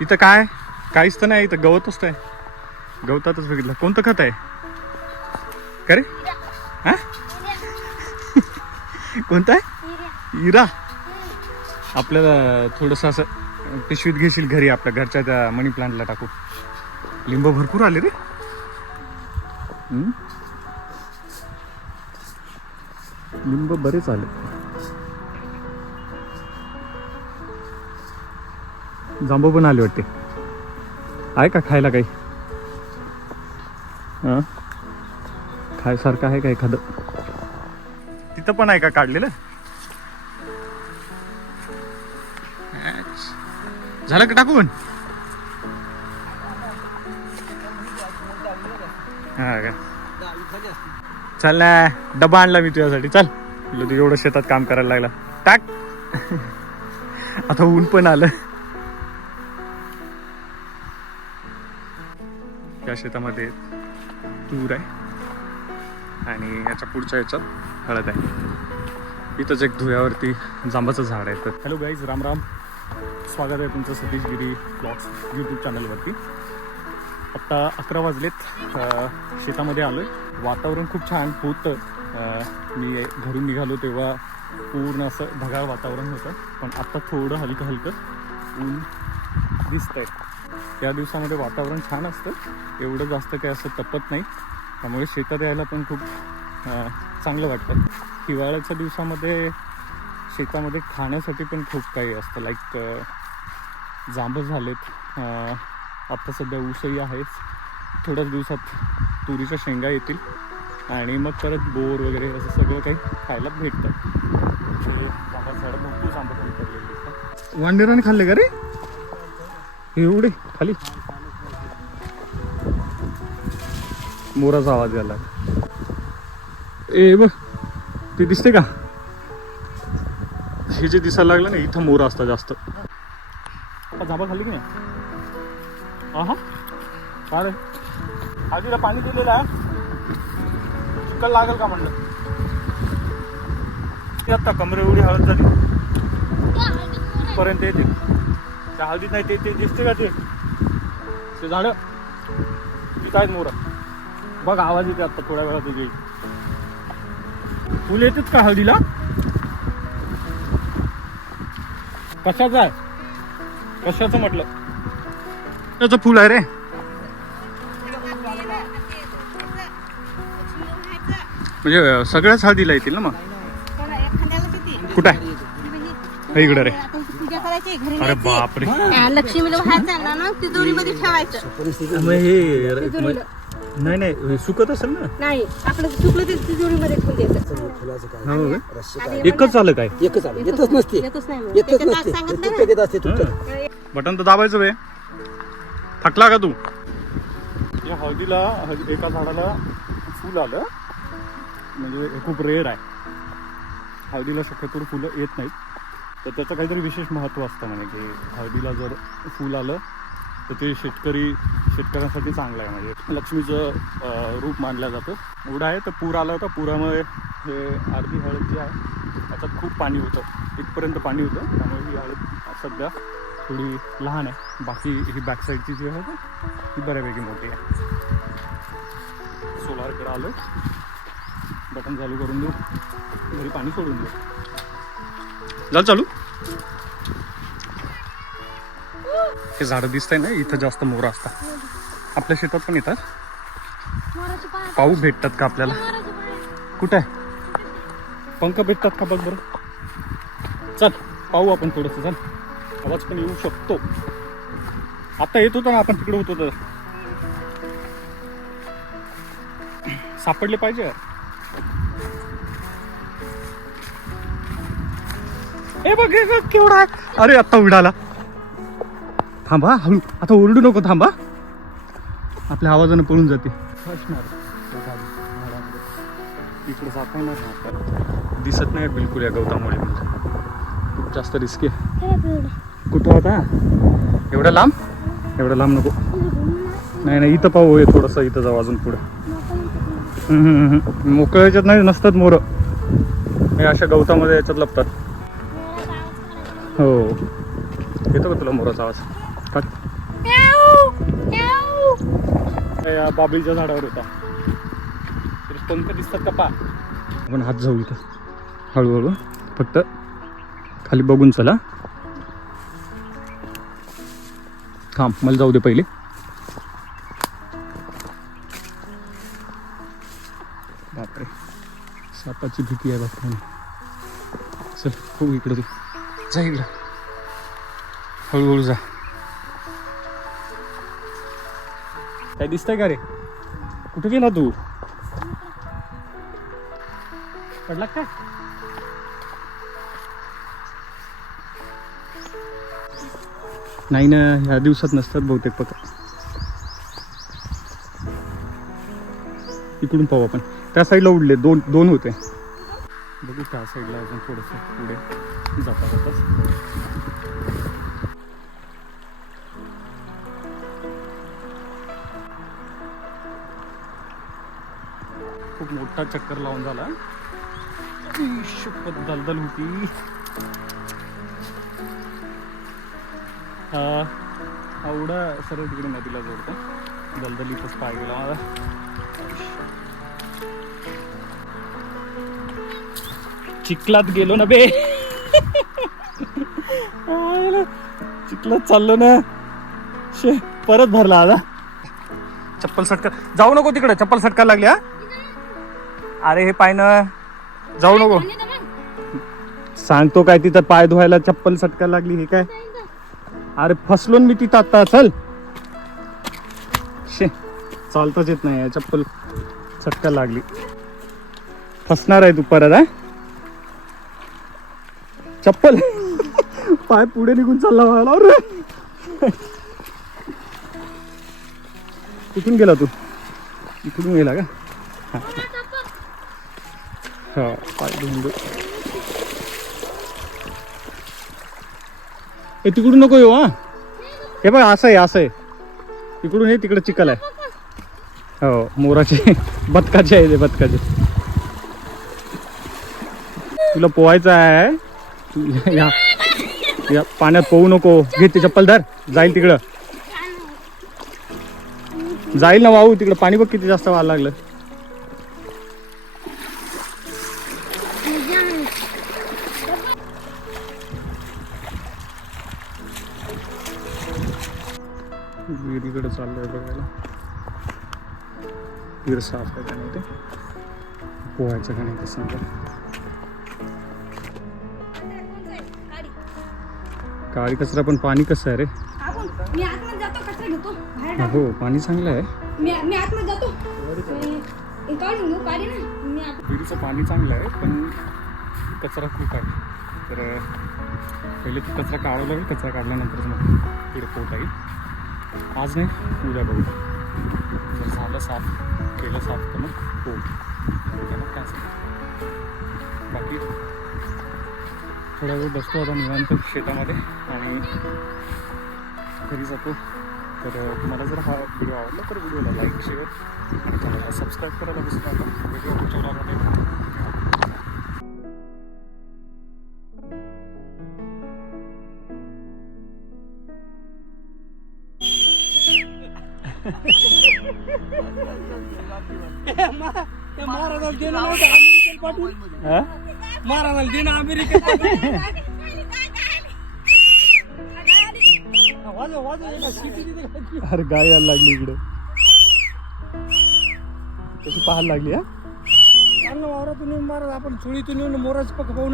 इथं काय? काहीच तर नाही इथं गवतच आहे. गवतातच बघितलं. कोणतं खत आहे? का रे? हा? कोणतं आहे? इरा. आपल्याला थोडंसं असं पिशवीत घेशील घरी आपल्या घरच्या त्या मनी प्लांटला टाकू. लिंब भरपूर आले रे. लिंब बरेच आले. जांभू पण आले वाटते. आहे का खायला काही? हं? खायसारखं आहे का एखादं? तिथं पण आहे का काढलेलं? झालं का टाकून? हा का? चल ना डबा आणला मी तुझ्यासाठी. चल. तू एवढं शेतात काम करायला लागला. टाक. आता ऊन पण आलं. त्या शेतामध्ये तूर आहे. आणि याच्या पुढच्या याच्यात हळद आहे. इथंच एक धुयावरती जांबाचं झाड आहे तर हॅलो गाईज राम राम. स्वागत आहे तुमचं सतीश गिरी ब्लॉग्स यूट्यूब चॅनलवरती आत्ता अकरा वाजलेत. शेतामध्ये आलो आहे वातावरण खूप छान होतं. मी घरून निघालो तेव्हा पूर्ण असं ढगाळ वातावरण होतं. पण आत्ता थोडं हलकं हलकं ऊन दिसतंय. या दिवसामध्ये वातावरण छान असतं. एवढं जास्त काही असं तपत नाही. त्यामुळे शेतात यायला पण खूप अ, चांगलं वाटतं. हिवाळ्याच्या दिवसामध्ये शेतामध्ये खाण्यासाठी पण खूप काही असतं. लाईक जांभं झालेत. अ, आता सध्या ऊसही आहेच. थोड्याच दिवसात तुरीच्या शेंगा येतील. आणि मग परत बोर वगैरे असं सगळं काही खायला भेटतं. वांडेराने खाल्ले का रे? एवढे? खाली? मोराचा आवाज यायला ए बघ ते दिसते का? हे जे दिसायला लागलं ना इथं मोर असतात जास्त. जांभा खाल्ली की नाही? हा रे? आधीला पाणी दिलेलं आहे. चिकल लागेल का म्हणलं? ती आता कमरे एवढी हळद झाली. पर्यंत येते. त्या हळदीत नाही ते ते दिसते का ते? ते झाड. तिथं आहेत मोर. बघ आवाज येते आता थोड्या वेळात येईल फुल येतात का हळदीला? कशाचं आहे? कशाचं म्हटलं? त्याचं फुल आहे रे? म्हणजे अं, सगळ्याच हळदीला येतील ना मग? कुठं आहे? इकडं रे. पूजा करायची घरी अरे बापरे. न्यायची. लक्ष्मीला व्हायचं ना ना तिजोरीमध्ये ठेवायचं. मग हे मग- नाही नाही सुकत असेल ना? नाही आपलं चुकलं ते तिजोरीमध्ये ठेवून द्यायचं हो का? एकच आलं काय? एकच आलं येतच नसते. येतच नाही मग. येतच त्याच्यात नसते. सांगितलं ना. येत असते बटन तर दाबायचं वे थकला का तू? या हळदीला हळदी- एका झाडाला फुल आलं. म्हणजे हे खूप रेअर आहे. हळदीला शक्यतो फुलं येत नाहीत. तर त्याचं काहीतरी विशेष महत्त्व असतं म्हणे की हळदीला जर फूल आलं तर ते शेतकरी शेतकऱ्यांसाठी चांगलं आहे म्हणजे लक्ष्मीचं रूप मानलं जातं. एवढं आहे तर पूर आला होता. पुरामुळे हे अर्धी हळद जी आहे त्याच्यात खूप पाणी होतं. इथपर्यंत पाणी होतं. त्यामुळे ही हळद सध्या थोडी लहान आहे. बाकी ही बॅक साईडची जी आहे ती बऱ्यापैकी मोठी आहे. सोलारकडे आलो. बटन चालू करून देऊ घरी पाणी सोडून देऊ झालं चालू. हे झाडं दिसतंय ना इथं जास्त मोरं असतात. आपल्या शेतात पण येतात. पाऊ भेटतात का आपल्याला. कुठं? आहे पंख भेटतात का बघ बरं? चल पाहू आपण थोडंसं चल. आवाज पण येऊ शकतो. आता येत होतो ना आपण तिकडे होतो तर. सापडले पाहिजे. हे बघ, केवढा आहे. अरे आत्ता उडाला. थांबा हळू. आता ओरडू नको थांबा. आपल्या आवाजानं पळून जाते. जात नाही दिसत नाही बिलकुल या गवतामुळे. खूप जास्त रिस्की आहे. कुठं आता? एवढ्या लांब? एवढं लांब नको. नाही नाही इथं पाहू हे थोडंसं इथं जाऊ अजून पुढे. मोकळ्याच्यात याच्यात नाही नसतात मोरं. हे अशा गवतामध्ये याच्यात लपतात. हो. येतो का तुला मोराचा आवाज? टाक या बाबळीच्या झाडावर होता. तर पंख दिसतात का पा? आपण हात जाऊ इथं. हळूहळू. फक्त खाली बघून चला. थांब मला जाऊ दे पहिले. बापरे. सापाची भीती आहे बापरे. चल हो इकडं तू. जा इकडं हळूहळू जा काय दिसतंय का रे कुठे गेला तू पडला का नाही ना ह्या दिवसात नसतात बहुतेक पक इकडून पाहू आपण त्या साईडला उडले दोन दोन होते बघू त्या साईडला अजून थोडंसं पुढे जाता जाताच खूप मोठा चक्कर लावून झाला. शपथ दलदल होती. हा आवडा सरळ तिकडे नदीला जोडतो. दलदलीतच पाय गेला. मला चिखलात गेलो ना बे. चिखलात चाललो ना. शे परत भरला आता. चप्पल सटका जाऊ नको तिकडे चप्पल सटका लागली अरे हे पाय ना. जाऊ नको. सांगतो काय तिथं पाय धुवायला चप्पल सटका लागली हे काय? अरे फसलो ना मी तिथं आता चल. शे चालताच येत नाही चप्पल सटका लागली. फसणार आहे तू परत आहे चप्पल. पाय पुढे निघून चालला मला अरे. कुठून गेला तू? इकडून गेला का? हा. पाय धुवून दे. ए तिकडून नको येऊ हा. हे बघ असं आहे असं आहे. इकडून ये तिकडे चिकल आहे. हो मोराचे बदकाचे आहे ते बदकाचे तुला पोहायचं आहे. या या. पाण्यात पोहू नको. घे ते चप्पल धर जाईल तिकडं. जाईल ना वाहू तिकडं. पाणी बघ किती जास्त व्हायला लागलं. विहिरीकडे चाललोय बघायला. विहीर साफ आहे का नाही ते? पोहायचं का नाही ते सांगा. काळी कचरा पण पाणी कसं आहे रे? आपण मी आतमध्ये जातो कचरा घेतो बाहेर टाक. हो पाणी चांगलं आहे. मी मी आतमध्ये जातो. काढून घेऊ काढी ना. मी आत- विहिरीचं पाणी चांगलं आहे पण कचरा खूप आहे. तर पहिले ती कचरा काढावं लागेल कचरा काढल्यानंतरच मग पुढे पोहता येईल आज नाही उद्या बघू. जर झालं साफ केलं साफ तर मग हो त्याला काय असेल. बाकी थोडा वेळ बसतो आता निवांत शेतामध्ये आणि घरी जातो. तर तुम्हाला जर हा व्हिडिओ आवडला तर व्हिडिओला लाईक शेअर आणि चॅनलला सबस्क्राईब करायला विसरू नका. व्हिडिओ पुढच्या भागामध्ये अमेरिकेला पाठवून महाराजाला देणं अमेरिकेत. वाजव वाजव याला शिटी? अरे गाय यायला लागली इकडे. कशी पाहायला लागली हा? चालणं वावरातून येऊन महाराज आपण चुळीतून येऊन मोराच पक पाहू